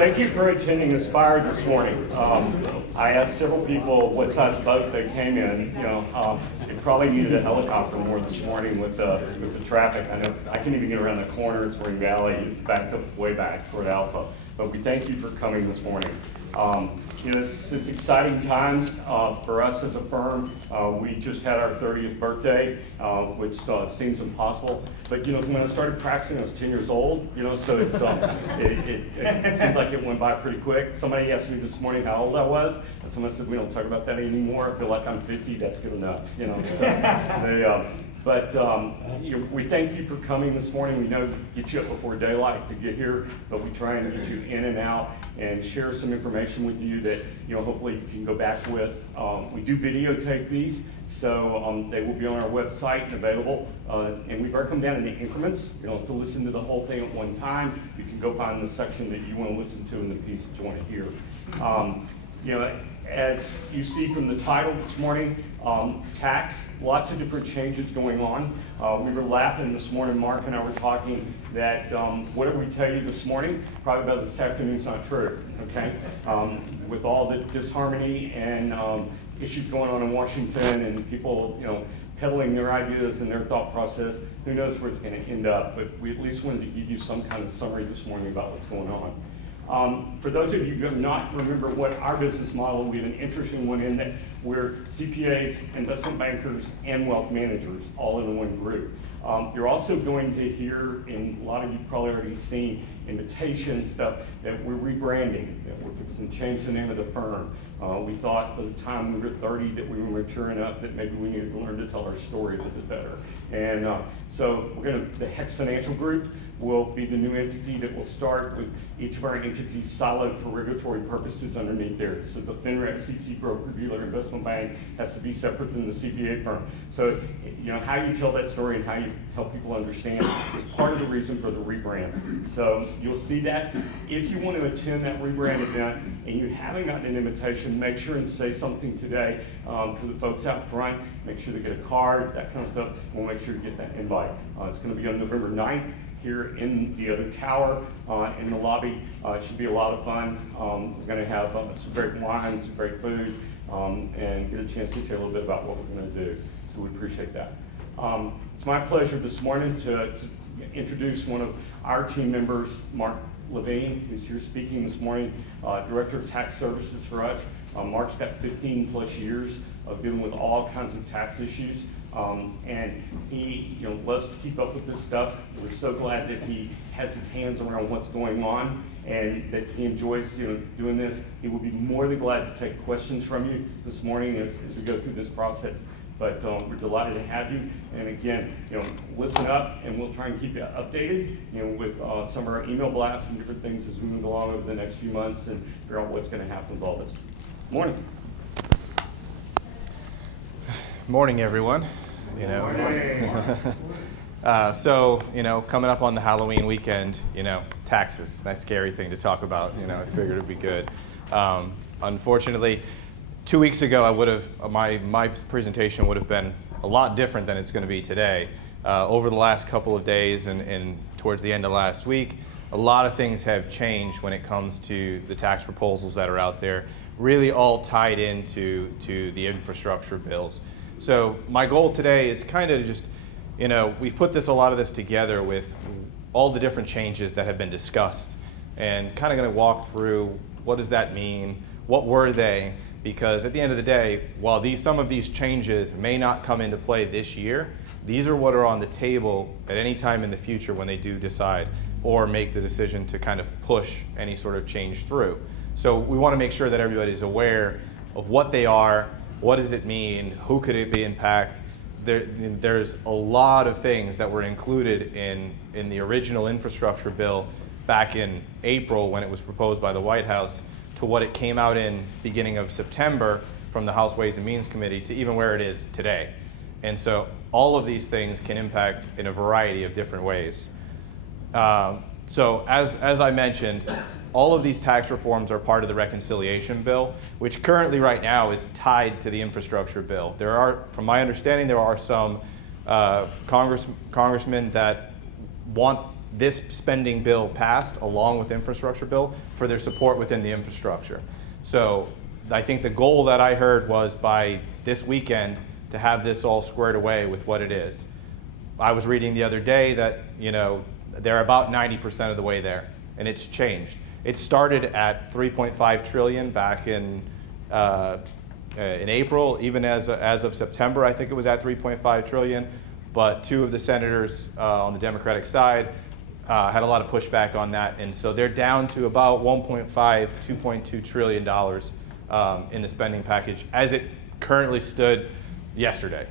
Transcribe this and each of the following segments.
Thank you for attending Aspire this morning. I asked several people what size boat they came in. They probably needed a helicopter more this morning with the traffic. I know I can't even get around the corner in Spring Valley. It's backed up way back toward Alpha. But we thank you for coming this morning. This is exciting times for us as a firm. We just had our 30th birthday, which seems impossible. But when I started practicing, I was 10 years old. So it's it seemed like it went by pretty quick. Somebody asked me this morning how old I was. I told them, I said, we don't talk about that anymore. I feel like I'm 50. That's good enough. We thank you for coming this morning. We know to get you up before daylight to get here, but we try and get you in and out and share some information with you that hopefully you can go back with. We do videotape these, so they will be on our website and available. And we break them down into increments. You don't have to listen to the whole thing at one time. You can go find the section that you want to listen to and the piece that you want to hear. As you see from the title this morning, tax, lots of different changes going on. We were laughing this morning, Mark and I were talking that whatever we tell you this morning, probably about this afternoon's not true, okay? With all the disharmony and issues going on in Washington and people, peddling their ideas and their thought process, who knows where it's going to end up, but we at least wanted to give you some kind of summary this morning about what's going on. For those of you who have not remember what our business model, we have an interesting one in that we're CPAs, investment bankers, and wealth managers all in one group. You're also going to hear, and a lot of you probably already seen, invitation stuff that we're rebranding, that we're fixing to change the name of the firm. We thought by the time we were 30 that we were mature enough that maybe we needed to learn to tell our story a little bit better. And so the Hex Financial Group will be the new entity that will start with each of our entities siloed for regulatory purposes underneath there. So the FINRA, CC, broker, dealer, investment bank has to be separate than the CPA firm. So how you tell that story and how you help people understand is part of the reason for the rebrand. So you'll see that. If you want to attend that rebrand event and you haven't gotten an invitation, make sure and say something today to the folks out front. Make sure they get a card, that kind of stuff. We'll make sure to get that invite. It's going to be on November 9th. Here in the other tower, in the lobby. It should be a lot of fun. We're going to have some great wine, some great food, and get a chance to tell you a little bit about what we're going to do. So we appreciate that. It's my pleasure this morning to introduce one of our team members, Mark Levine, who's here speaking this morning, Director of Tax Services for us. Mark's got 15 plus years of dealing with all kinds of tax issues. And he loves to keep up with this stuff. We're so glad that he has his hands around what's going on and that he enjoys doing this. He will be more than glad to take questions from you this morning as we go through this process. But we're delighted to have you. And again, listen up, and we'll try and keep you updated with some of our email blasts and different things as we move along over the next few months and figure out what's going to happen with all this. Morning. Morning, everyone. So coming up on the Halloween weekend, taxes, nice scary thing to talk about. I figured it'd be good. Unfortunately, 2 weeks ago, I would have my presentation would have been a lot different than it's going to be today. Over the last couple of days and towards the end of last week, a lot of things have changed when it comes to the tax proposals that are out there, really all tied into the infrastructure bills. So my goal today is kind of just, we've put a lot of this together with all the different changes that have been discussed and kind of going to walk through what does that mean, what were they, because at the end of the day, while some of these changes may not come into play this year, these are what are on the table at any time in the future when they do decide or make the decision to kind of push any sort of change through. So we want to make sure that everybody's aware of what they are. What does it mean? Who could it be impact? There's a lot of things that were included in the original infrastructure bill back in April when it was proposed by the White House to what it came out in beginning of September from the House Ways and Means Committee to even where it is today. And so all of these things can impact in a variety of different ways. So as I mentioned, all of these tax reforms are part of the reconciliation bill, which currently right now is tied to the infrastructure bill. There are, from my understanding, there are some congressmen that want this spending bill passed along with the infrastructure bill for their support within the infrastructure. So I think the goal that I heard was by this weekend to have this all squared away with what it is. I was reading the other day that, you know, they're about 90% of the way there, and it's changed. It started at 3.5 trillion back in April. Even as of September, I think it was at 3.5 trillion. But two of the senators on the Democratic side had a lot of pushback on that, and so they're down to about 1.5, $2.2 trillion in the spending package as it currently stood yesterday.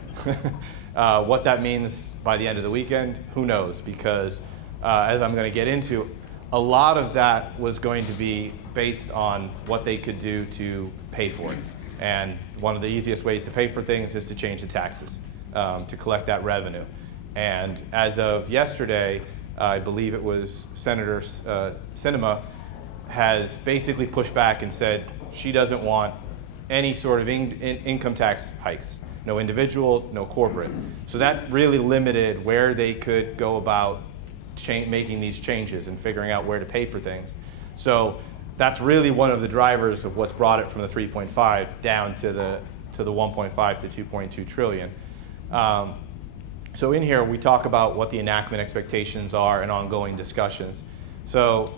What that means by the end of the weekend, who knows? Because as I'm going to get into, a lot of that was going to be based on what they could do to pay for it. And one of the easiest ways to pay for things is to change the taxes, to collect that revenue. And as of yesterday, I believe it was Senator Sinema has basically pushed back and said she doesn't want any sort of income tax hikes. No individual, no corporate. So that really limited where they could go about making these changes and figuring out where to pay for things. So that's really one of the drivers of what's brought it from the 3.5 down to the 1.5 to 2.2 trillion. So in here we talk about what the enactment expectations are and ongoing discussions. So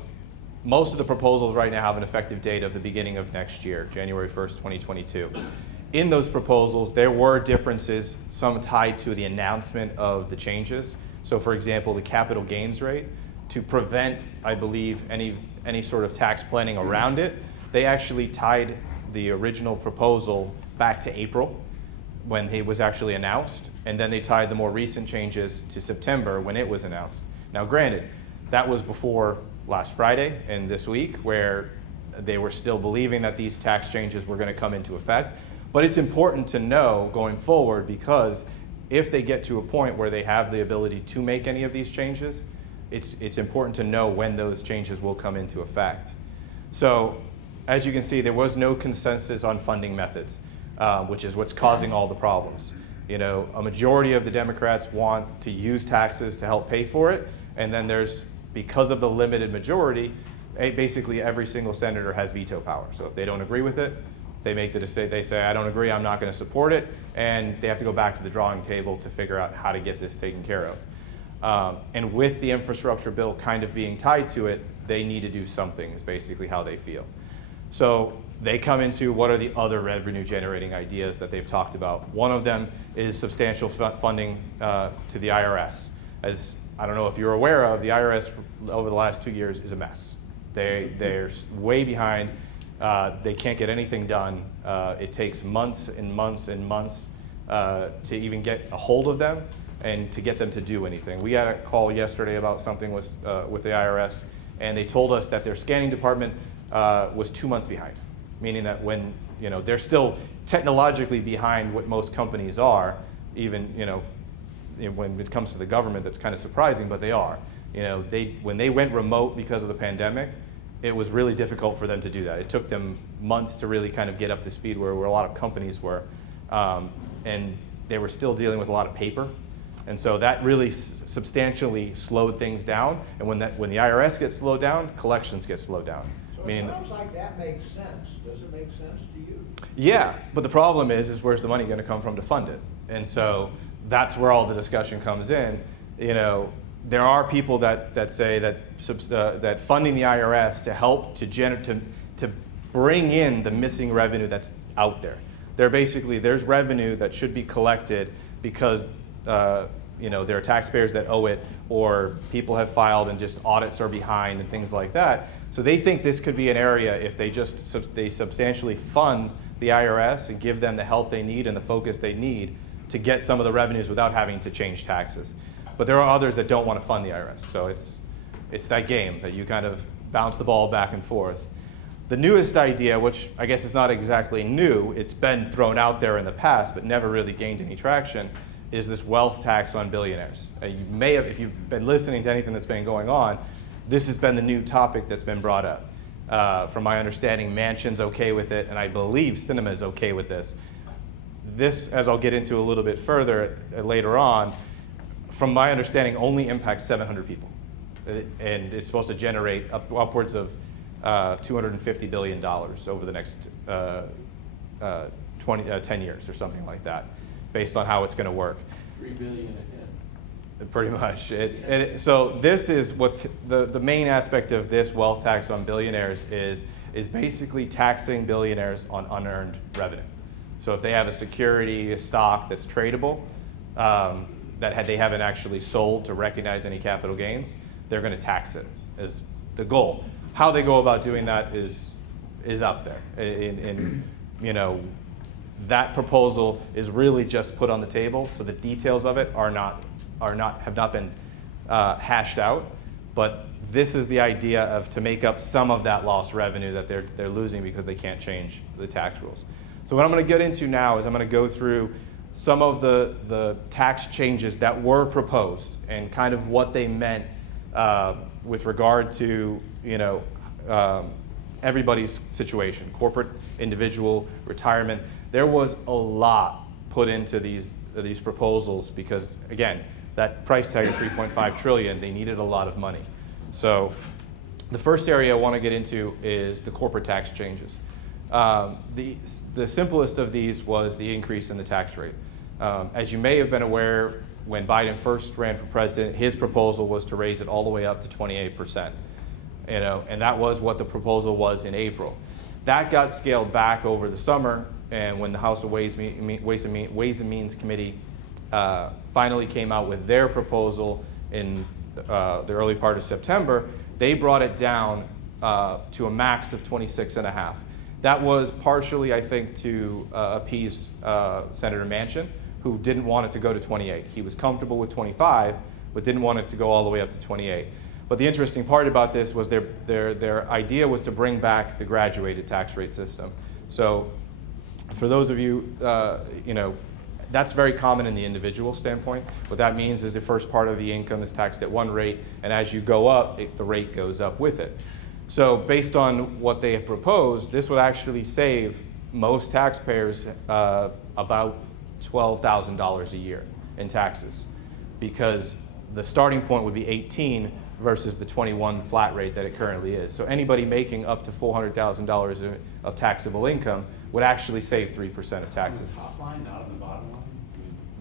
most of the proposals right now have an effective date of the beginning of next year, January 1st, 2022. In those proposals, there were differences, some tied to the announcement of the changes. So for example, the capital gains rate, to prevent, I believe, any sort of tax planning around it, they actually tied the original proposal back to April when it was actually announced, and then they tied the more recent changes to September when it was announced. Now granted, that was before last Friday and this week where they were still believing that these tax changes were going to come into effect. But it's important to know going forward, because if they get to a point where they have the ability to make any of these changes, it's important to know when those changes will come into effect. So as you can see, there was no consensus on funding methods, which is what's causing all the problems. You know, a majority of the Democrats want to use taxes to help pay for it, and then there's, because of the limited majority, basically every single senator has veto power. So if they don't agree with it, they make the decision. They say, I don't agree, I'm not going to support it, and they have to go back to the drawing table to figure out how to get this taken care of. And with the infrastructure bill kind of being tied to it, they need to do something, is basically how they feel. So they come into what are the other revenue generating ideas that they've talked about. One of them is substantial funding to the IRS. As I don't know if you're aware of, the IRS over the last 2 years is a mess. They're way behind. They can't get anything done. It takes months and months and months to even get a hold of them and to get them to do anything. We had a call yesterday about something with the IRS, and they told us that their scanning department was 2 months behind, meaning that when, you know, they're still technologically behind what most companies are, even, you know, when it comes to the government, that's kind of surprising, but they are. You know, when they went remote because of the pandemic, it was really difficult for them to do that. It took them months to really kind of get up to speed where a lot of companies were. And they were still dealing with a lot of paper. And so that really substantially slowed things down. And when the IRS gets slowed down, collections get slowed down. So it sounds like that makes sense. Does it make sense to you? Yeah, but the problem is where's the money going to come from to fund it? And so that's where all the discussion comes in. You know, there are people that say that funding the IRS to help to bring in the missing revenue that's out there. There's revenue that should be collected because you know, there are taxpayers that owe it, or people have filed and just audits are behind and things like that. So they think this could be an area if they substantially fund the IRS and give them the help they need and the focus they need to get some of the revenues without having to change taxes. But there are others that don't want to fund the IRS. So it's that game that you kind of bounce the ball back and forth. The newest idea, which I guess is not exactly new, it's been thrown out there in the past but never really gained any traction, is this wealth tax on billionaires. You may have, if you've been listening to anything that's been going on, this has been the new topic that's been brought up. From my understanding, Manchin's okay with it, and I believe Sinema is okay with this. This, as I'll get into a little bit further later on, from my understanding, only impacts 700 people. and it's supposed to generate upwards of $250 billion over the next 10 years or something like that, based on how it's going to work. $3 billion ahead. Pretty much. So this is what the main aspect of this wealth tax on billionaires is basically taxing billionaires on unearned revenue. So if they have a security, a stock that's tradable, they haven't actually sold to recognize any capital gains, they're going to tax it is the goal. How they go about doing that is up there. And that proposal is really just put on the table, so the details of it have not been hashed out. But this is the idea of to make up some of that lost revenue that they're losing because they can't change the tax rules. So what I'm going to get into now is I'm going to go through some of the tax changes that were proposed and kind of what they meant with regard to everybody's situation, corporate, individual, retirement. There was a lot put into these proposals because, again, that price tag of $3.5 trillion, they needed a lot of money. So the first area I want to get into is the corporate tax changes. The simplest of these was the increase in the tax rate. As you may have been aware, when Biden first ran for president, his proposal was to raise it all the way up to 28%. And that was what the proposal was in April. That got scaled back over the summer, and when the House of Ways and Means Committee finally came out with their proposal in the early part of September, they brought it down to a max of 26.5. That was partially, I think, to appease Senator Manchin, who didn't want it to go to 28. He was comfortable with 25, but didn't want it to go all the way up to 28. But the interesting part about this was their idea was to bring back the graduated tax rate system. So for those of you, that's very common in the individual standpoint. What that means is the first part of the income is taxed at one rate, and as you go up, the rate goes up with it. So based on what they have proposed, this would actually save most taxpayers about $12,000 a year in taxes, because the starting point would be 18 versus the 21 flat rate that it currently is. So anybody making up to $400,000 of taxable income would actually save 3% of taxes. Top line, not on the bottom line?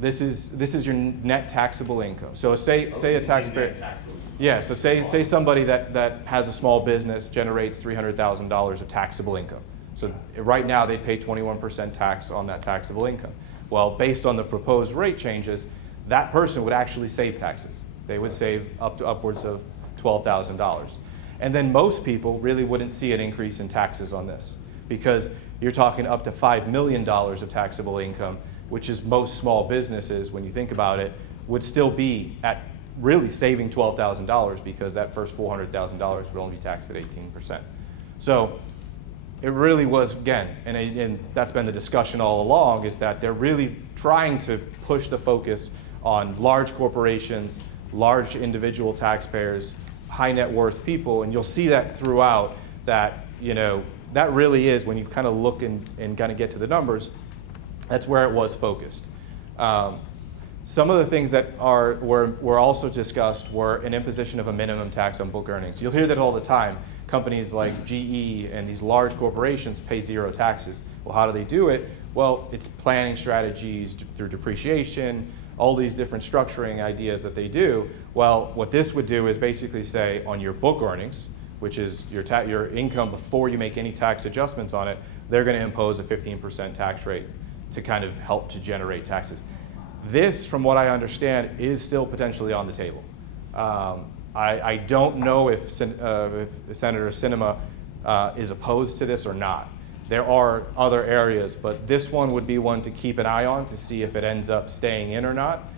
This is your net taxable income. So say a taxpayer. Yeah, so say somebody that has a small business generates $300,000 of taxable income. So right now they pay 21% tax on that taxable income. Well, based on the proposed rate changes, that person would actually save taxes. They would save upwards of $12,000. And then most people really wouldn't see an increase in taxes on this, because you're talking up to $5 million of taxable income, which is most small businesses, when you think about it, would still be at really saving $12,000, because that first $400,000 would only be taxed at 18%. So it really was, again, and that's been the discussion all along, is that they're really trying to push the focus on large corporations, large individual taxpayers, high net worth people, and you'll see that throughout, that that really is, when you kind of look and kind of get to the numbers, that's where it was focused. Some of the things that were also discussed were an imposition of a minimum tax on book earnings. You'll hear that all the time. Companies like GE and these large corporations pay zero taxes. Well, how do they do it? Well, it's planning strategies through depreciation, all these different structuring ideas that they do. Well, what this would do is basically say on your book earnings, which is your income before you make any tax adjustments on it, they're going to impose a 15% tax rate to kind of help to generate taxes. This, from what I understand, is still potentially on the table. I don't know if Senator Sinema is opposed to this or not. There are other areas, but this one would be one to keep an eye on to see if it ends up staying in or not,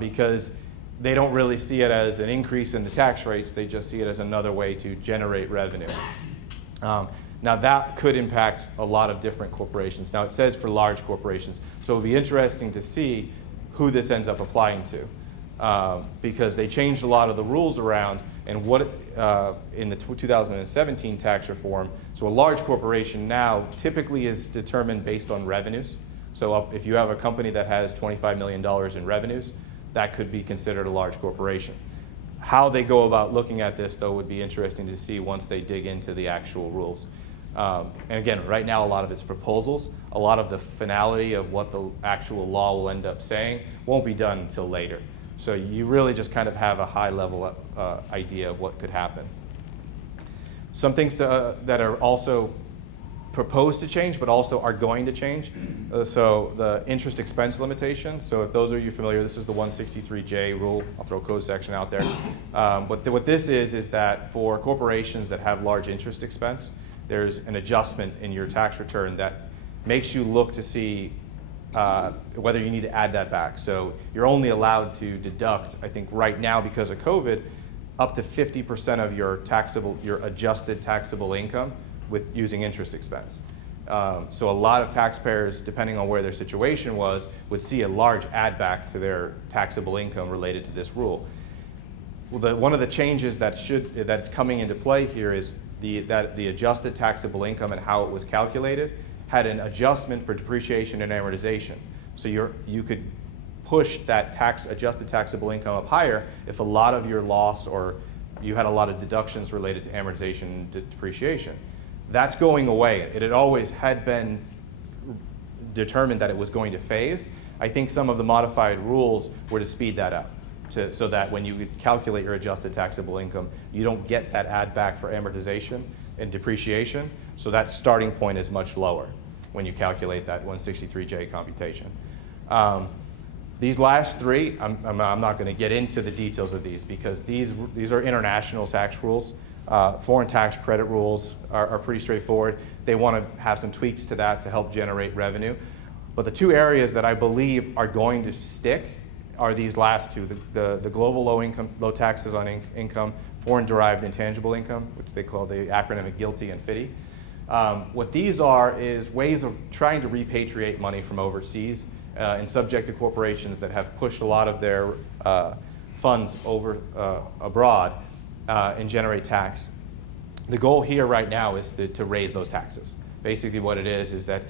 because they don't really see it as an increase in the tax rates. They just see it as another way to generate revenue. Now that could impact a lot of different corporations. Now it says for large corporations, so it'll be interesting to see who this ends up applying to, because they changed a lot of the rules around, and what in the 2017 tax reform. So a large corporation now typically is determined based on revenues. So if you have a company that has $25 million in revenues, that could be considered a large corporation. How they go about looking at this, though, would be interesting to see once they dig into the actual rules. And again, right now, a lot of it's proposals. A lot of the finality of what the actual law will end up saying won't be done until later. So you really just kind of have a high-level idea of what could happen. Some things that are also proposed to change, but also are going to change. So the interest expense limitation. So if those of you familiar, this is the 163J rule. I'll throw a code section out there. What this is that for corporations that have large interest expense, there's an adjustment in your tax return that makes you look to see whether you need to add that back. So you're only allowed to deduct, I think right now because of COVID, up to 50% of your adjusted taxable income with using interest expense. So a lot of taxpayers, depending on where their situation was, would see a large add back to their taxable income related to this rule. Well, one of the changes that's coming into play here is that the adjusted taxable income and how it was calculated had an adjustment for depreciation and amortization. So you could push that adjusted taxable income up higher if a lot of your loss or you had a lot of deductions related to amortization and depreciation. That's going away. It had always had been determined that it was going to phase. I think some of the modified rules were to speed that up so that when you calculate your adjusted taxable income, you don't get that add back for amortization and depreciation. So that starting point is much lower when you calculate that 163J computation. These last three, I'm not going to get into the details of these because these are international tax rules. Foreign tax credit rules are pretty straightforward. They want to have some tweaks to that to help generate revenue. But the two areas that I believe are going to stick are these last two, the global low taxes on income, foreign derived intangible income, which they call the acronym of GILTI and FDII. What these are is ways of trying to repatriate money from overseas and subject to corporations that have pushed a lot of their funds over abroad and generate tax. The goal here right now is to raise those taxes. Basically what it is that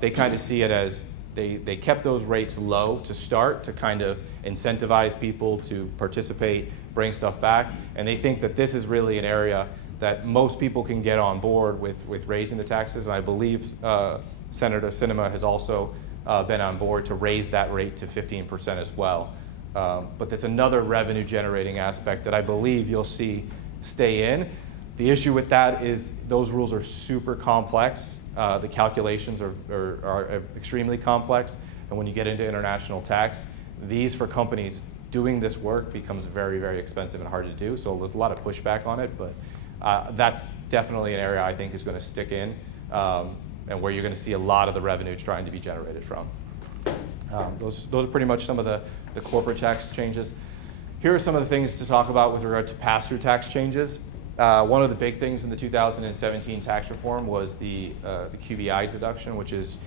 they kind of see it as they kept those rates low to start to kind of incentivize people to participate, bring stuff back, and they think that this is really an area that most people can get on board with raising the taxes, and I believe Senator Sinema has also been on board to raise that rate to 15% as well. But that's another revenue generating aspect that I believe you'll see stay in. The issue with that is those rules are super complex. The calculations are extremely complex. And when you get into international tax, these for companies doing this work becomes very, very expensive and hard to do. So there's a lot of pushback on it, but that's definitely an area I think is going to stick in and where you're going to see a lot of the revenue trying to be generated from. Those are pretty much some of the corporate tax changes. Here are some of the things to talk about with regard to pass-through tax changes. One of the big things in the 2017 tax reform was the QBI deduction, which is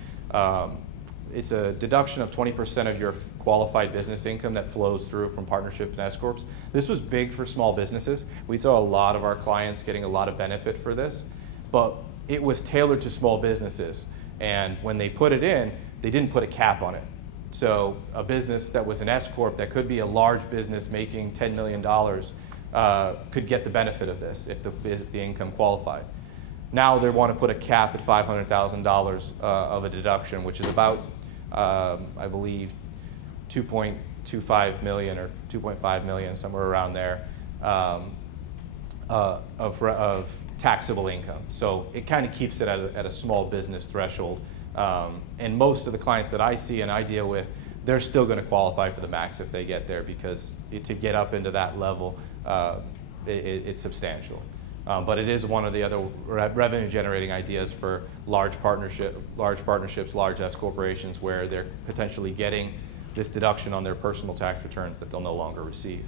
it's a deduction of 20% of your qualified business income that flows through from partnerships and S-corps. This was big for small businesses. We saw a lot of our clients getting a lot of benefit for this, but it was tailored to small businesses. And when they put it in, they didn't put a cap on it. So a business that was an S-corp that could be a large business making $10 million could get the benefit of this if the income qualified. Now they want to put a cap at $500,000 of a deduction, which is about, I believe, 2.25 million or 2.5 million, somewhere around there, of taxable income. So it kind of keeps it at a small business threshold. And most of the clients that I see and I deal with, they're still going to qualify for the max if they get there because to get up into that level, it's substantial. But it is one of the other revenue generating ideas for large partnerships, large S corporations where they're potentially getting this deduction on their personal tax returns that they'll no longer receive.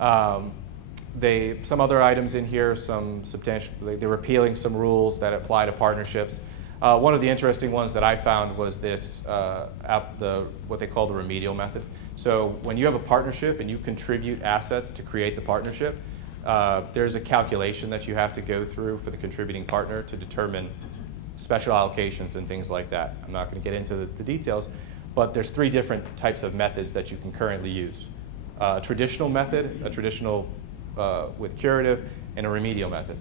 Some other items in here, they're repealing some rules that apply to partnerships. One of the interesting ones that I found was this, what they call the remedial method. So when you have a partnership and you contribute assets to create the partnership, there's a calculation that you have to go through for the contributing partner to determine special allocations and things like that. I'm not going to get into the details, but there's 3 different types of methods that you can currently use. a traditional method, a traditional with curative, and a remedial method.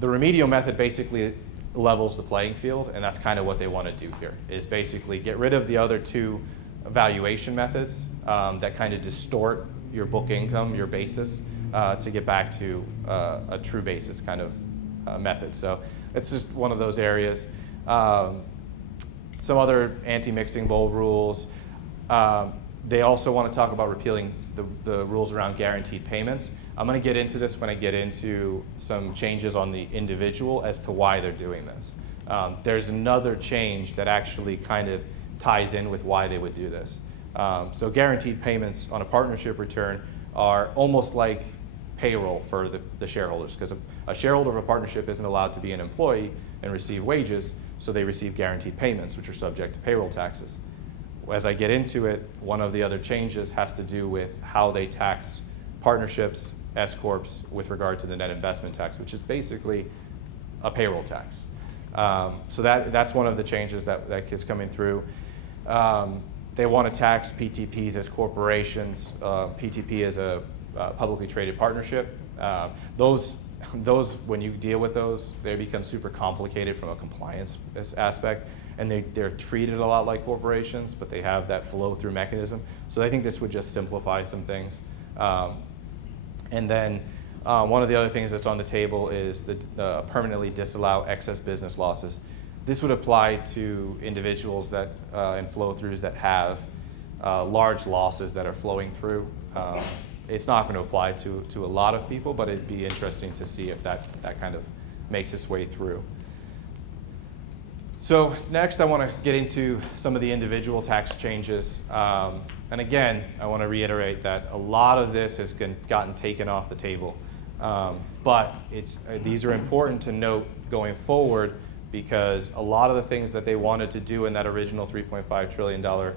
The remedial method basically levels the playing field, and that's kind of what they want to do here, is basically get rid of the other two valuation methods that kind of distort your book income, your basis, to get back to a true basis kind of method. So it's just one of those areas. Some other anti-mixing bowl rules. They also want to talk about repealing the rules around guaranteed payments. I'm going to get into this when I get into some changes on the individual as to why they're doing this. There's another change that actually kind of ties in with why they would do this. So guaranteed payments on a partnership return are almost like payroll for the shareholders, because a shareholder of a partnership isn't allowed to be an employee and receive wages, so they receive guaranteed payments, which are subject to payroll taxes. As I get into it, one of the other changes has to do with how they tax partnerships, S-corps, with regard to the net investment tax, which is basically a payroll tax. So that's one of the changes that is coming through. They want to tax PTPs as corporations. PTP is a publicly traded partnership. Those, when you deal with those, they become super complicated from a compliance aspect, and they're treated a lot like corporations, but they have that flow-through mechanism. So I think this would just simplify some things. And then one of the other things that's on the table is the permanently disallow excess business losses. This would apply to individuals that and flow-throughs that have large losses that are flowing through. It's not going to apply to a lot of people, but it'd be interesting to see if that kind of makes its way through. So next I want to get into some of the individual tax changes. And again, I want to reiterate that a lot of this has gotten taken off the table. But these are important to note going forward, because a lot of the things that they wanted to do in that original $3.5 trillion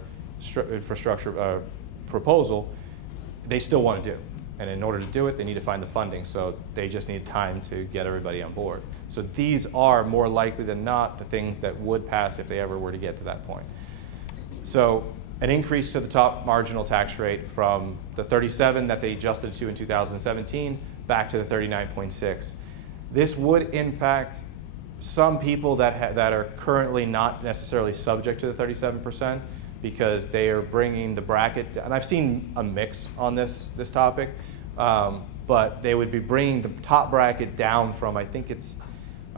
infrastructure proposal, they still want to do. And in order to do it, they need to find the funding. So they just need time to get everybody on board. So these are more likely than not the things that would pass if they ever were to get to that point. So an increase to the top marginal tax rate from the 37 that they adjusted to in 2017 back to the 39.6. This would impact some people that are currently not necessarily subject to the 37%, because they are bringing the bracket, and I've seen a mix on this topic, but they would be bringing the top bracket down from, I think it's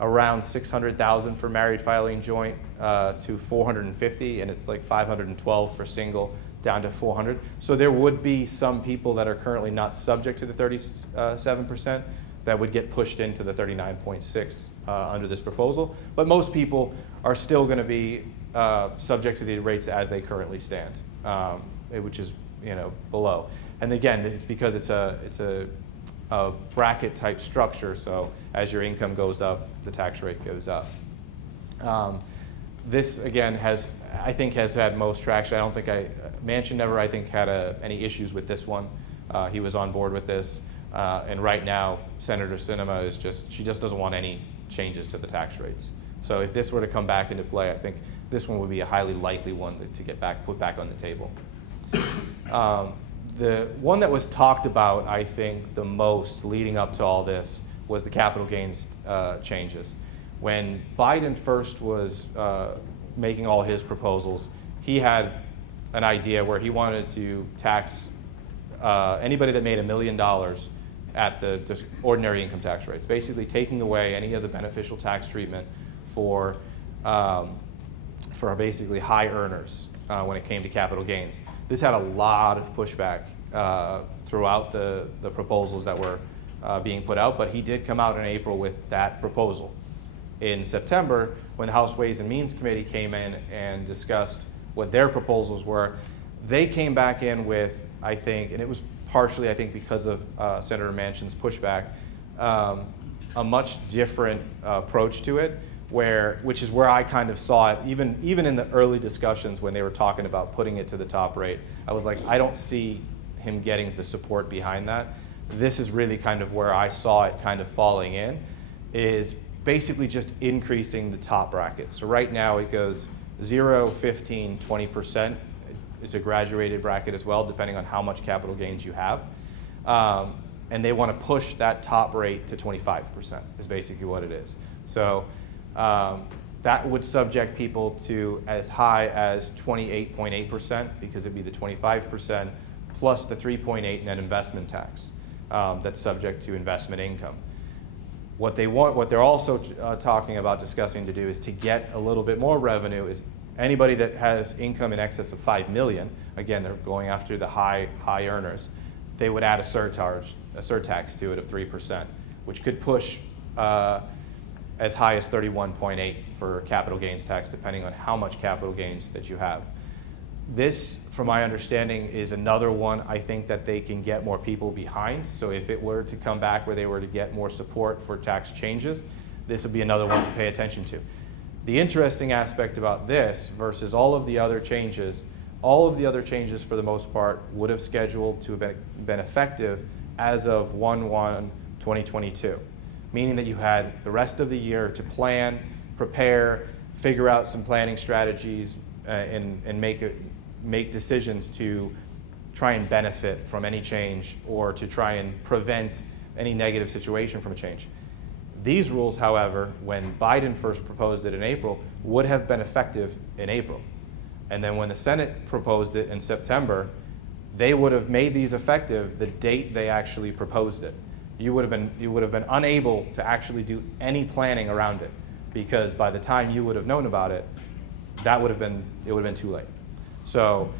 around 600,000 for married filing joint to 450, and it's like 512 for single, down to 400. So there would be some people that are currently not subject to the 37% that would get pushed into the 39.6 under this proposal. But most people are still going to be subject to the rates as they currently stand, which is below. And again, it's because it's a bracket type structure. So as your income goes up, the tax rate goes up. This again has had most traction. I don't think Manchin never, I think, had any issues with this one. He was on board with this. And right now, Senator Sinema she just doesn't want any changes to the tax rates. So if this were to come back into play, I think this one would be a highly likely one to get put back on the table. The one that was talked about, I think, the most leading up to all this was the capital gains changes. When Biden first was making all his proposals, he had an idea where he wanted to tax anybody that made $1 million at the ordinary income tax rates, basically taking away any of the beneficial tax treatment for basically high earners when it came to capital gains. This had a lot of pushback throughout the proposals that were being put out, but he did come out in April with that proposal. In September, when the House Ways and Means Committee came in and discussed what their proposals were, they came back in with, I think, and it was partially, I think, because of Senator Manchin's pushback, a much different approach to it, which is where I kind of saw it, even in the early discussions when they were talking about putting it to the top rate. I was like, I don't see him getting the support behind that. This is really kind of where I saw it kind of falling in, is basically just increasing the top bracket. So right now it goes 0, 15, 20%. it's a graduated bracket as well, depending on how much capital gains you have. And they want to push that top rate to 25% is basically what it is. So that would subject people to as high as 28.8% because it'd be the 25% plus the 3.8 net investment tax that's subject to investment income. What they're also talking about discussing to do is to get a little bit more revenue is anybody that has income in excess of 5 million, again, they're going after the high earners, they would add a surtax to it of 3%, which could push as high as 31.8 for capital gains tax, depending on how much capital gains that you have. This, from my understanding, is another one I think that they can get more people behind. So if it were to come back where they were to get more support for tax changes, this would be another one to pay attention to. The interesting aspect about this versus all of the other changes for the most part would have scheduled to have been effective as of 1/1/2022, meaning that you had the rest of the year to plan, prepare, figure out some planning strategies, and make decisions to try and benefit from any change or to try and prevent any negative situation from a change. These rules, however, when Biden first proposed it in April, would have been effective in April. And then when the Senate proposed it in September, they would have made these effective the date they actually proposed it. You would have been unable to actually do any planning around it because by the time you would have known about it, it would have been too late. So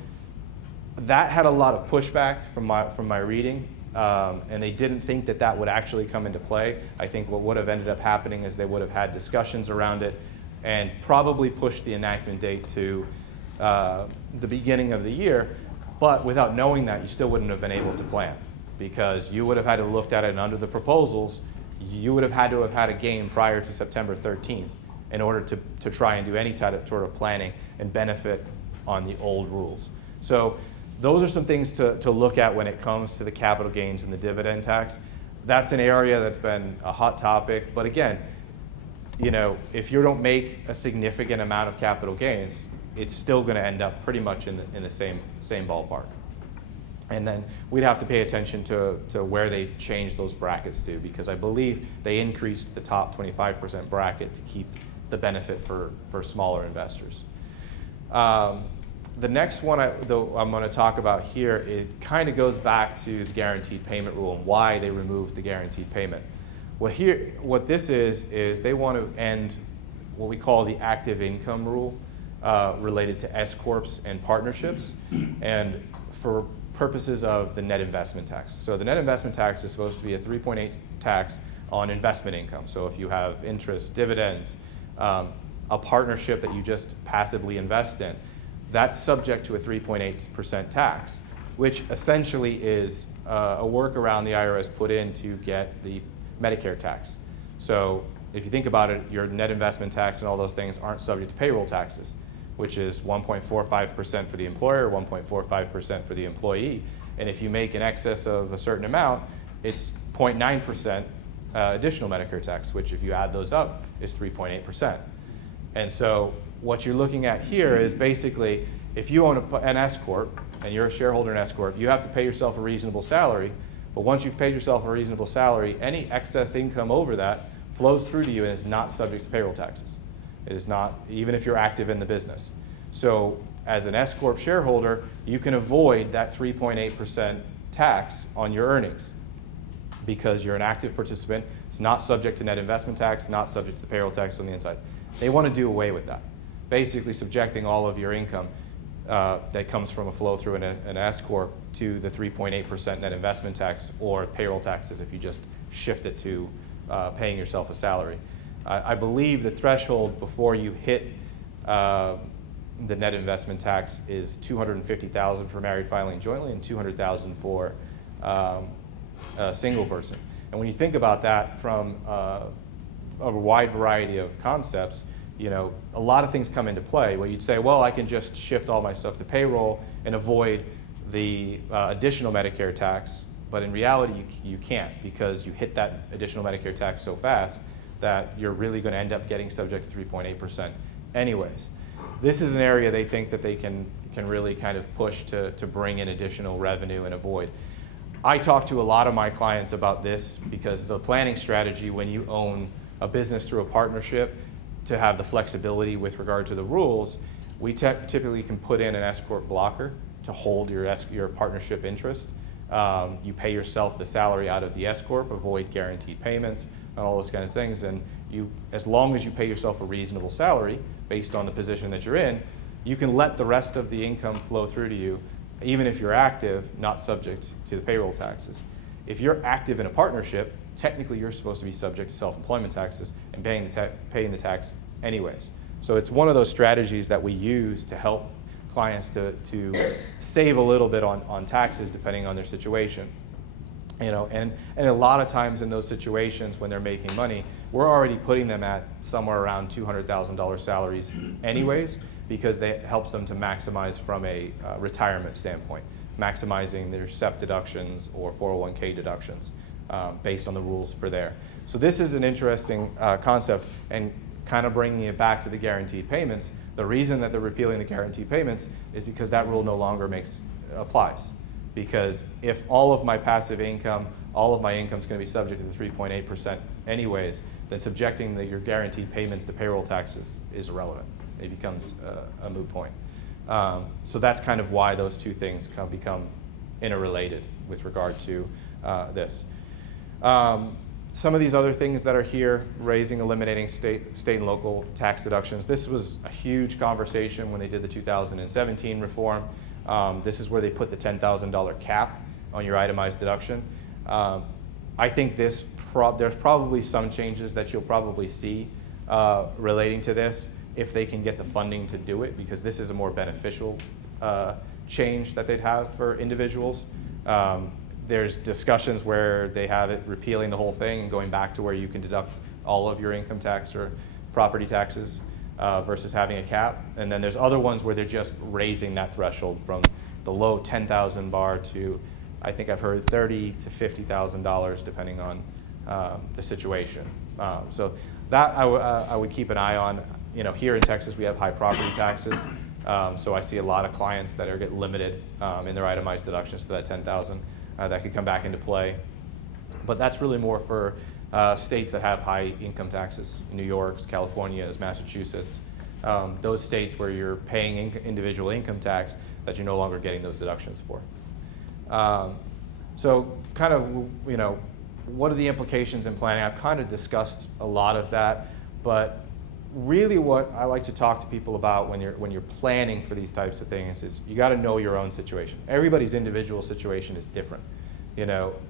that had a lot of pushback from my reading, and they didn't think that would actually come into play. I think what would have ended up happening is they would have had discussions around it and probably pushed the enactment date to the beginning of the year, but without knowing that, you still wouldn't have been able to plan because you would have had to look at it, and under the proposals, you would have had a game prior to September 13th in order to try and do any type of planning and benefit on the old rules. So those are some things to look at when it comes to the capital gains and the dividend tax. That's an area that's been a hot topic, but again, if you don't make a significant amount of capital gains, it's still going to end up pretty much in the same ballpark. And then we'd have to pay attention to where they change those brackets to, because I believe they increased the top 25% bracket to keep the benefit for smaller investors. The next one I'm going to talk about here, it kind of goes back to the guaranteed payment rule and why they removed the guaranteed payment. What this is they want to end what we call the active income rule related to S corps and partnerships, and for purposes of the net investment tax. So the net investment tax is supposed to be a 3.8 tax on investment income. So if you have interest, dividends, a partnership that you just passively invest in, that's subject to a 3.8% tax, which essentially is a workaround the IRS put in to get the Medicare tax. So if you think about it, your net investment tax and all those things aren't subject to payroll taxes, which is 1.45% for the employer, 1.45% for the employee. And if you make in excess of a certain amount, it's 0.9% additional Medicare tax, which if you add those up is 3.8%. And so what you're looking at here is basically, if you own an S corp and you're a shareholder in S corp, you have to pay yourself a reasonable salary. But once you've paid yourself a reasonable salary, any excess income over that flows through to you and is not subject to payroll taxes. It is not, even if you're active in the business. So as an S corp shareholder, you can avoid that 3.8% tax on your earnings because you're an active participant. It's not subject to net investment tax, not subject to the payroll tax on the inside. They want to do away with that, basically subjecting all of your income that comes from a flow through an S corp to the 3.8% net investment tax or payroll taxes if you just shift it to paying yourself a salary. I believe the threshold before you hit the net investment tax is $250,000 for married filing jointly and $200,000 for a single person. And when you think about that from a wide variety of concepts, a lot of things come into play. Well, you'd say, well, I can just shift all my stuff to payroll and avoid the additional Medicare tax. But in reality, you can't, because you hit that additional Medicare tax so fast that you're really going to end up getting subject to 3.8% anyways. this is an area they think that they can really kind of push to bring in additional revenue and avoid. I talk to a lot of my clients about this because the planning strategy when you own a business through a partnership to have the flexibility with regard to the rules, we typically can put in an S-corp blocker to hold your partnership interest. You pay yourself the salary out of the S-corp, avoid guaranteed payments, and all those kinds of things. And as long as you pay yourself a reasonable salary based on the position that you're in, you can let the rest of the income flow through to you, even if you're active, not subject to the payroll taxes. If you're active in a partnership, technically you're supposed to be subject to self-employment taxes and paying the tax anyways. So it's one of those strategies that we use to help clients to save a little bit on taxes depending on their situation. And a lot of times in those situations when they're making money, we're already putting them at somewhere around $200,000 salaries anyways, because it helps them to maximize from a retirement standpoint, maximizing their SEP deductions or 401k deductions based on the rules for there. So this is an interesting concept, and kind of bringing it back to the guaranteed payments. The reason that they're repealing the guaranteed payments is because that rule no longer applies. Because if all of my passive income, all of my income is going to be subject to the 3.8% anyways, then subjecting your guaranteed payments to payroll taxes is irrelevant. It becomes a moot point. So that's kind of why those two things become interrelated with regard to this. Some of these other things that are here, eliminating state and local tax deductions. This was a huge conversation when they did the 2017 reform. This is where they put the $10,000 cap on your itemized deduction. I think there's probably some changes that you'll probably see relating to this if they can get the funding to do it, because this is a more beneficial change that they'd have for individuals. There's discussions where they have it repealing the whole thing and going back to where you can deduct all of your income tax or property taxes versus having a cap. And then there's other ones where they're just raising that threshold from the low $10,000 bar to, I think I've heard $30,000 to $50,000 depending on the situation. So that I would keep an eye on. Here in Texas we have high property taxes, so I see a lot of clients that get limited in their itemized deductions to that $10,000. That could come back into play. But that's really more for states that have high income taxes. New York, California, Massachusetts. Those states where you're paying individual income tax that you're no longer getting those deductions for. So kind of, what are the implications in planning? I've kind of discussed a lot of that, but really what I like to talk to people about when you're planning for these types of things is you got to know your own situation. Everybody's individual situation is different.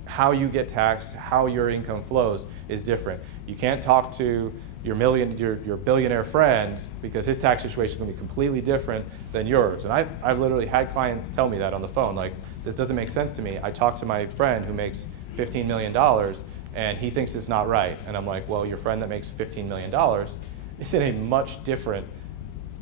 How you get taxed, how your income flows is different. You can't talk to your billionaire friend because his tax situation is going to be completely different than yours. And I've literally had clients tell me that on the phone, like, this doesn't make sense to me. I talked to my friend who makes $15 million and he thinks it's not right. And I'm like, well, your friend that makes $15 million is in a much different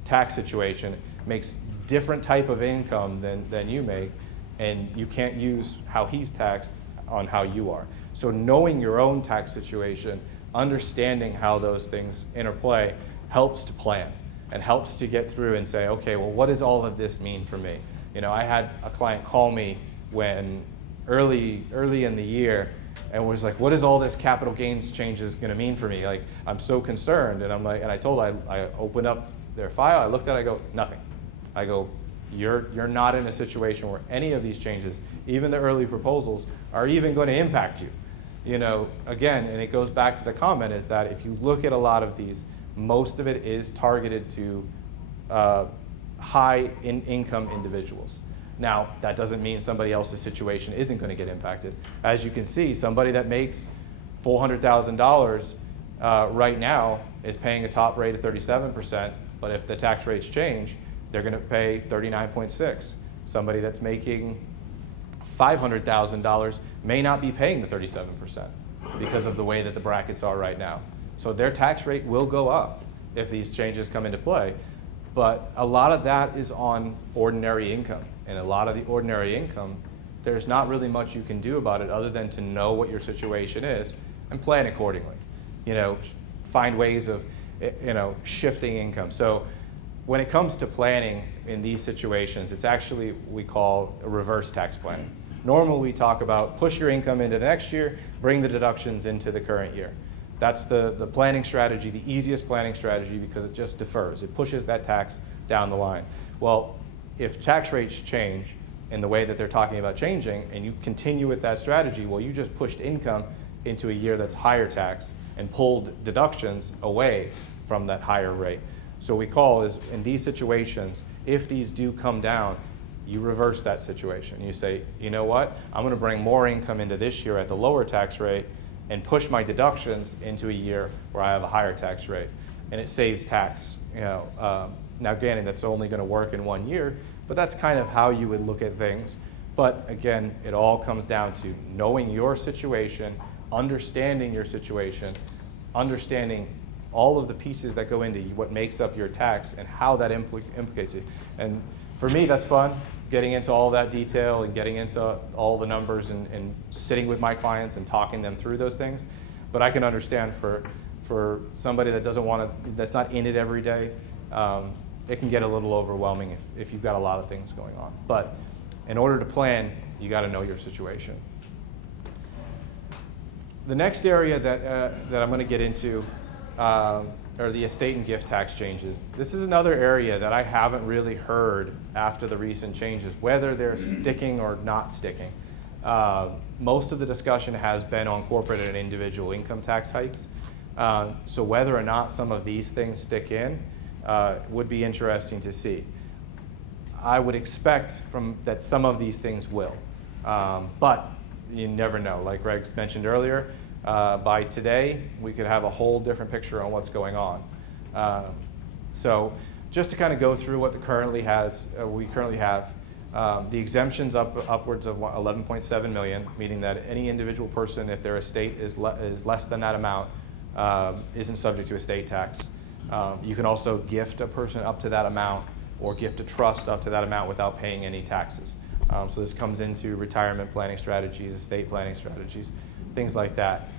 tax situation, makes different type of income than you make, and you can't use how he's taxed on how you are. So knowing your own tax situation, understanding how those things interplay helps to plan and helps to get through and say, okay, well, what does all of this mean for me? I had a client call me when early in the year and was like, what is all this capital gains changes going to mean for me? Like, I'm so concerned. And I'm like, and I told her, I opened up their file, I looked at it, I go, nothing. I go, you're not in a situation where any of these changes, even the early proposals, are even going to impact you. Again, and it goes back to the comment, is that if you look at a lot of these, most of it is targeted to high income individuals. Now, that doesn't mean somebody else's situation isn't going to get impacted. As you can see, somebody that makes $400,000 right now is paying a top rate of 37%, but if the tax rates change, they're going to pay 39.6. Somebody that's making $500,000 may not be paying the 37% because of the way that the brackets are right now. So their tax rate will go up if these changes come into play. But a lot of that is on ordinary income. And a lot of the ordinary income, there's not really much you can do about it other than to know what your situation is and plan accordingly. Find ways of, shifting income. So when it comes to planning in these situations, it's actually we call a reverse tax planning. Normally we talk about push your income into the next year, bring the deductions into the current year. That's the planning strategy, the easiest planning strategy, because it just defers. It pushes that tax down the line. Well, if tax rates change in the way that they're talking about changing, and you continue with that strategy, well, you just pushed income into a year that's higher tax and pulled deductions away from that higher rate. So we call is in these situations, if these do come down, you reverse that situation. You say, you know what, I'm going to bring more income into this year at the lower tax rate and push my deductions into a year where I have a higher tax rate, and it saves tax. Now, granted, that's only going to work in 1 year, but that's kind of how you would look at things. But again, it all comes down to knowing your situation, understanding your situation, understanding all of the pieces that go into what makes up your tax and how that implicates it. And for me, that's fun, getting into all that detail and getting into all the numbers and sitting with my clients and talking them through those things. But I can understand for somebody that doesn't want to, that's not in it every day, it can get a little overwhelming if you've got a lot of things going on. But in order to plan, you got to know your situation. The next area that I'm going to get into are the estate and gift tax changes. This is another area that I haven't really heard after the recent changes, whether they're sticking or not sticking. Most of the discussion has been on corporate and individual income tax hikes. So whether or not some of these things stick in would be interesting to see. I would expect that some of these things will, but you never know. Like Greg mentioned earlier, by today, we could have a whole different picture on what's going on. So just to kind of go through what we currently have, the exemptions upwards of 11.7 million, meaning that any individual person, if their estate is less than that amount, isn't subject to estate tax. You can also gift a person up to that amount or gift a trust up to that amount without paying any taxes. So this comes into retirement planning strategies, estate planning strategies, things like that.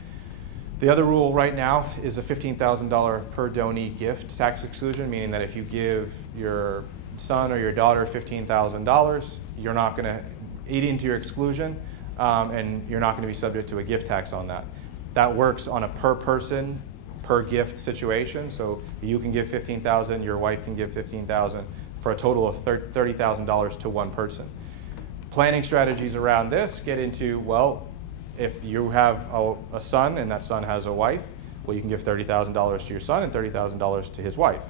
The other rule right now is a $15,000 per donee gift tax exclusion, meaning that if you give your son or your daughter $15,000, you're not going to eat into your exclusion, and you're not going to be subject to a gift tax on that. That works on a per person, per gift situation. So you can give $15,000, your wife can give $15,000 for a total of $30,000 to one person. Planning strategies around this get into, well, if you have a son and that son has a wife, well, you can give $30,000 to your son and $30,000 to his wife,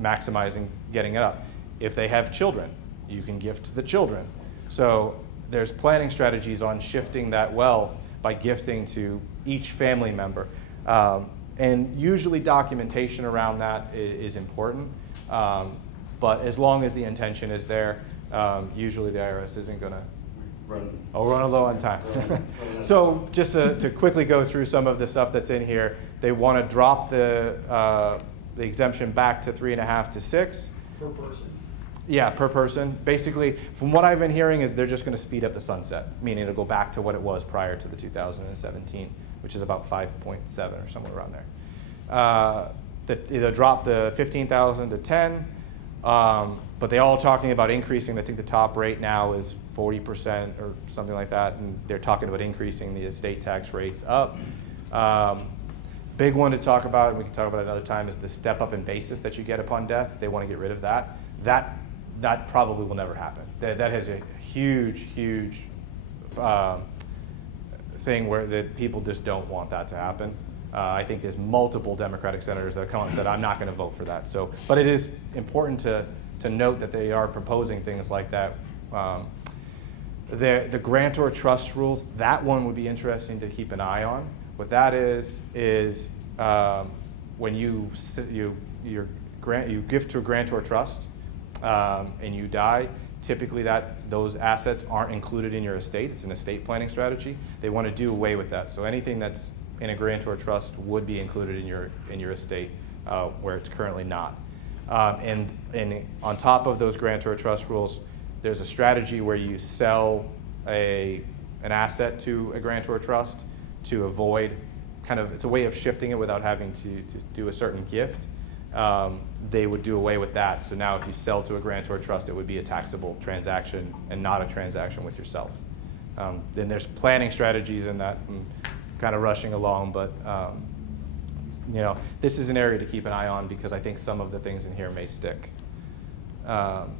maximizing getting it up. If they have children, you can gift the children. So there's planning strategies on shifting that wealth by gifting to each family member. And usually documentation around that is important. But as long as the intention is there, usually the IRS isn't going to run low on time. So just to quickly go through some of the stuff that's in here, they want to drop the exemption back to 3.5 to 6. Per person? Yeah, per person. Basically, from what I've been hearing is they're just going to speed up the sunset, meaning it'll go back to what it was prior to the 2017, which is about 5.7 or somewhere around there. They'll drop the 15,000 to 10. But they all talking about increasing. I think the top rate now is 40% or something like that, and they're talking about increasing the estate tax rates up. Big one to talk about, and we can talk about it another time, is the step up in basis that you get upon death. They want to get rid of that. That probably will never happen. That has a huge thing where that people just don't want that to happen. I think there's multiple Democratic senators that have come out and said, I'm not going to vote for that. So, but it is important to note that they are proposing things like that. The Grantor trust rules, that one would be interesting to keep an eye on. What that is when you gift to a Grantor trust and you die, typically those assets aren't included in your estate. It's an estate planning strategy. They want to do away with that. So anything that's in a grantor trust would be included in your estate where it's currently not. And on top of those grantor trust rules, there's a strategy where you sell an asset to a grantor trust to avoid it's a way of shifting it without having to do a certain gift. they would do away with that. So now if you sell to a grantor trust, it would be a taxable transaction and not a transaction with yourself. Then there's planning strategies in that. I'm kind of rushing along, but you know, this is an area to keep an eye on because I think some of the things in here may stick. I'm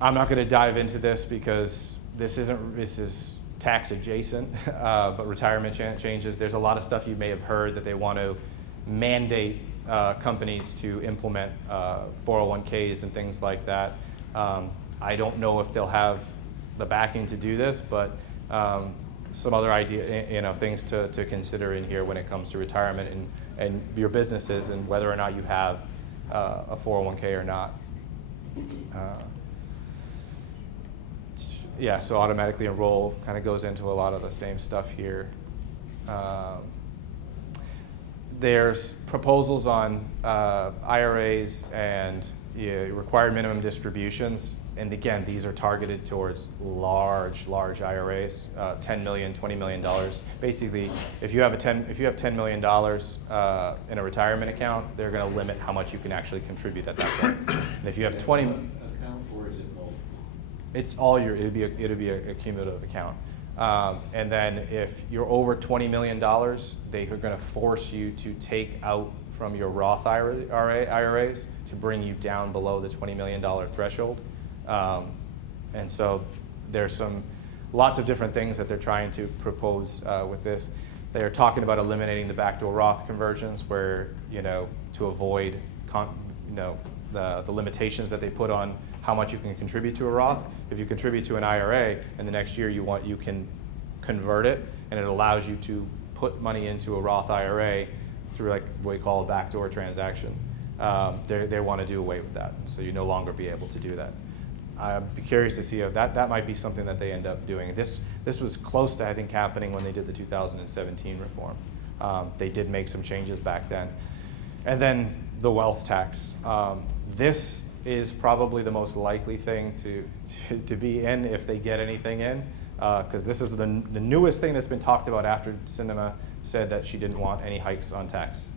not going to dive into this because this is tax adjacent, but retirement changes. There's a lot of stuff you may have heard that they want to mandate companies to implement 401ks and things like that. I don't know if they'll have the backing to do this, but some other things to consider in here when it comes to retirement and your businesses and whether or not you have a 401k or not. Yeah, so automatically enroll kind of goes into a lot of the same stuff here. There's proposals on IRAs and required minimum distributions. And again, these are targeted towards large IRAs, $10 million, $20 million. Basically, if you have $10 million in a retirement account, they're going to limit how much you can actually contribute at that point. And if you have 20, account or is it multiple? it's all it'd be a cumulative account. And then if you're over $20 million, they are going to force you to take out from your Roth IRAs to bring you down below the $20 million threshold. And so there's lots of different things that they're trying to propose with this. They are talking about eliminating the backdoor Roth conversions where, to avoid the limitations that they put on how much you can contribute to a Roth. If you contribute to an IRA and the next year you can convert it, and it allows you to put money into a Roth IRA through like what we call a backdoor transaction. They want to do away with that, so you no longer be able to do that. I'd be curious to see if that might be something that they end up doing. This was close to, I think, happening when they did the 2017 reform. They did make some changes back then. And then the wealth tax. This is probably the most likely thing to be in if they get anything in, because this is the newest thing that's been talked about after Sinema said that she didn't want any hikes on tax.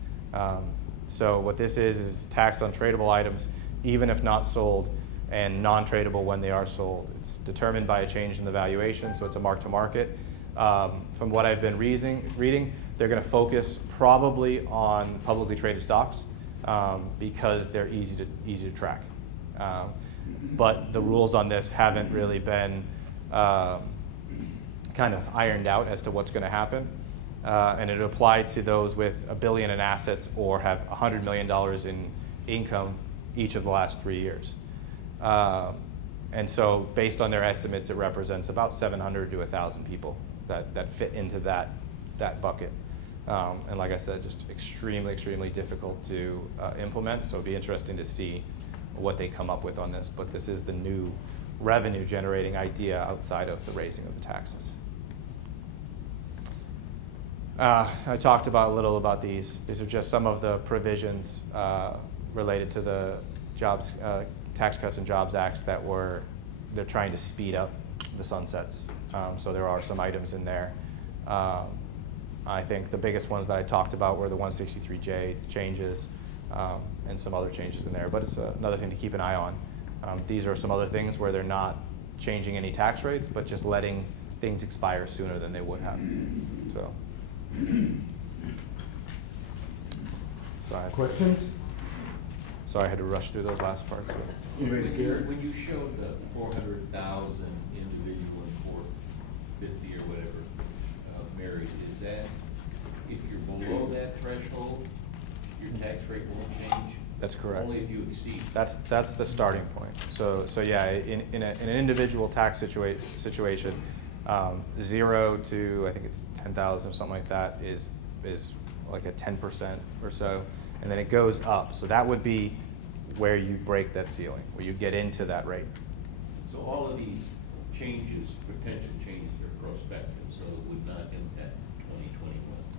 So what this is tax on tradable items, even if not sold, and non-tradable when they are sold. It's determined by a change in the valuation, so it's a mark-to-market. From what I've been reading, they're going to focus probably on publicly traded stocks because they're easy to track. But the rules on this haven't really been kind of ironed out as to what's going to happen. And it applied to those with $1 billion in assets or have $100 million in income each of the last 3 years. And so based on their estimates, it represents about 700 to 1,000 people that fit into that bucket. And like I said, just extremely, extremely difficult to implement. So it'd be interesting to see what they come up with on this. But this is the new revenue generating idea outside of the raising of the taxes. I talked a little about these. These are just some of the provisions related to the Tax Cuts and Jobs Acts that they're trying to speed up the sunsets. So there are some items in there. I think the biggest ones that I talked about were the 163J changes and some other changes in there, but it's another thing to keep an eye on. These are some other things where they're not changing any tax rates, but just letting things expire sooner than they would have. So. Questions? Sorry, I had to rush through those last parts. Anybody scared? When you showed the 400,000 individual and 450 or whatever married, is that if you're below that threshold, your tax rate won't change? That's correct. Only if you exceed. That's the starting point. So yeah, in an individual tax situation, 0 to I think it's 10,000 or something like that is like a 10% or so, and then it goes up. So that would be where you break that ceiling, where you get into that rate. So all of these changes, potential changes, are prospective, so it would not impact 2021.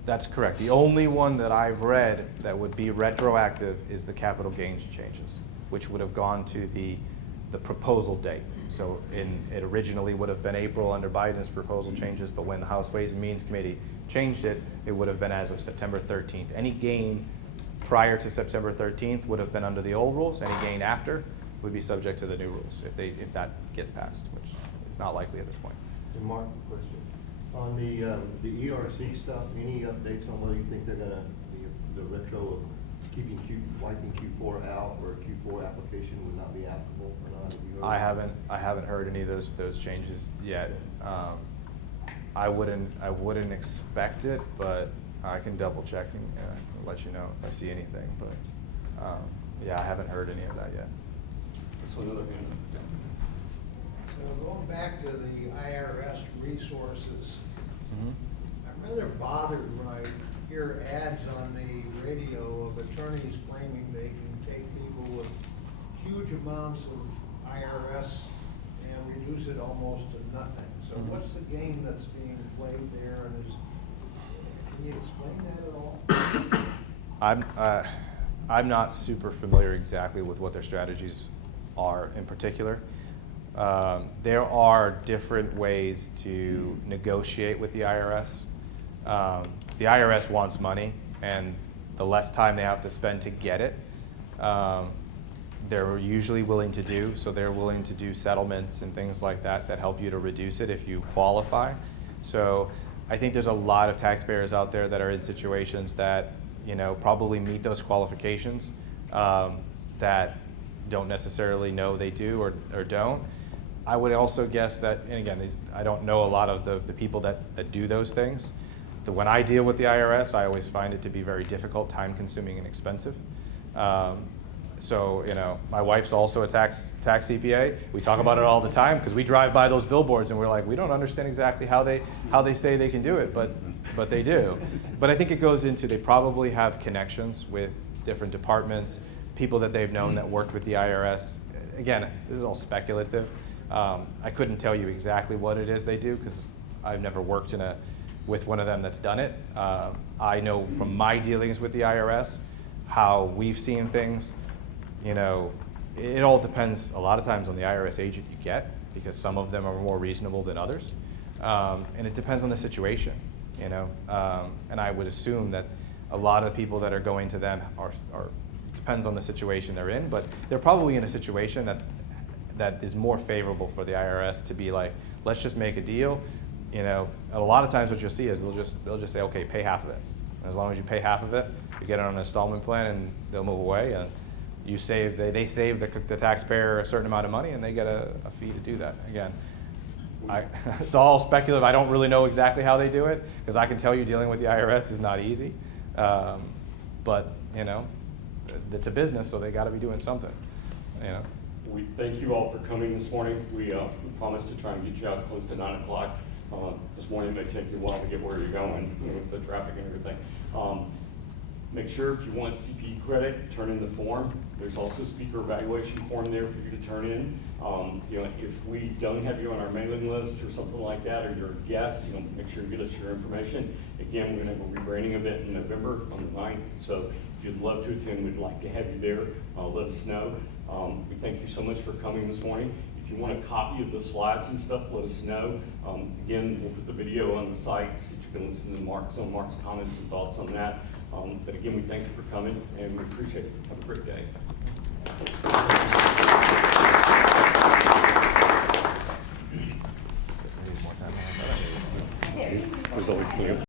That's correct. The only one that I've read that would be retroactive is the capital gains changes, which would have gone to the proposal date. So it originally would have been April under Biden's proposal changes, but when the House Ways and Means Committee changed it, it would have been as of September 13th. Any gain prior to September 13th would have been under the old rules. Any gain after would be subject to the new rules if that gets passed, which is not likely at this point. And Mark, question. On the ERC stuff, any updates on whether you think they're gonna, the retro of wiping Q4 out, or Q4 application would not be applicable or not? Have you heard? I haven't heard any of those changes yet. I wouldn't expect it, but I can double check and let you know if I see anything. But yeah, I haven't heard any of that yet. This one, another hand. So going back to the IRS resources, I'm rather bothered when I hear ads on the radio of attorneys claiming they can take people with huge amounts of IRS and reduce it almost to nothing. So what's the game that's being played there, and can you explain that at all? I'm not super familiar exactly with what their strategies are in particular. There are different ways to negotiate with the IRS. The IRS wants money, and the less time they have to spend to get it, they're usually willing to do. So they're willing to do settlements and things like that that help you to reduce it if you qualify. So I think there's a lot of taxpayers out there that are in situations that probably meet those qualifications that don't necessarily know they do or don't. I would also guess that, and again, I don't know a lot of the people that do those things. When I deal with the IRS, I always find it to be very difficult, time-consuming, and expensive. So my wife's also a tax CPA. We talk about it all the time because we drive by those billboards and we're like, we don't understand exactly how they say they can do it, but they do. But I think it goes into, they probably have connections with different departments, people that they've known that worked with the IRS. Again, this is all speculative. I couldn't tell you exactly what it is they do because I've never worked with one of them that's done it. I know from my dealings with the IRS how we've seen things. It all depends a lot of times on the IRS agent you get, because some of them are more reasonable than others. And it depends on the situation, and I would assume that a lot of people that are going to them are depends on the situation they're in, but they're probably in a situation that is more favorable for the IRS to be like, let's just make a deal. A lot of times what you'll see is they'll just say, okay, pay half of it. And as long as you pay half of it, you get it on an installment plan, and they'll move away. And they save the taxpayer a certain amount of money, and they get a fee to do that. Again, it's all speculative. I don't really know exactly how they do it, because I can tell you dealing with the IRS is not easy. But it's a business, so they got to be doing something. We thank you all for coming this morning. We promise to try and get you out close to 9 o'clock. This morning it may take you a while to get where you're going with the traffic and everything. Make sure if you want CP credit, turn in the form. There's also a speaker evaluation form there for you to turn in. If we don't have you on our mailing list or something like that, or you're a guest, make sure you get us your information. Again, we're going to have a rebranding event in November on the 9th. So if you'd love to attend, we'd like to have you there. Let us know. We thank you so much for coming this morning. If you want a copy of the slides and stuff, let us know. Again, we'll put the video on the site so that you can listen to Mark's comments and thoughts on that. But again, we thank you for coming, and we appreciate it. Have a great day.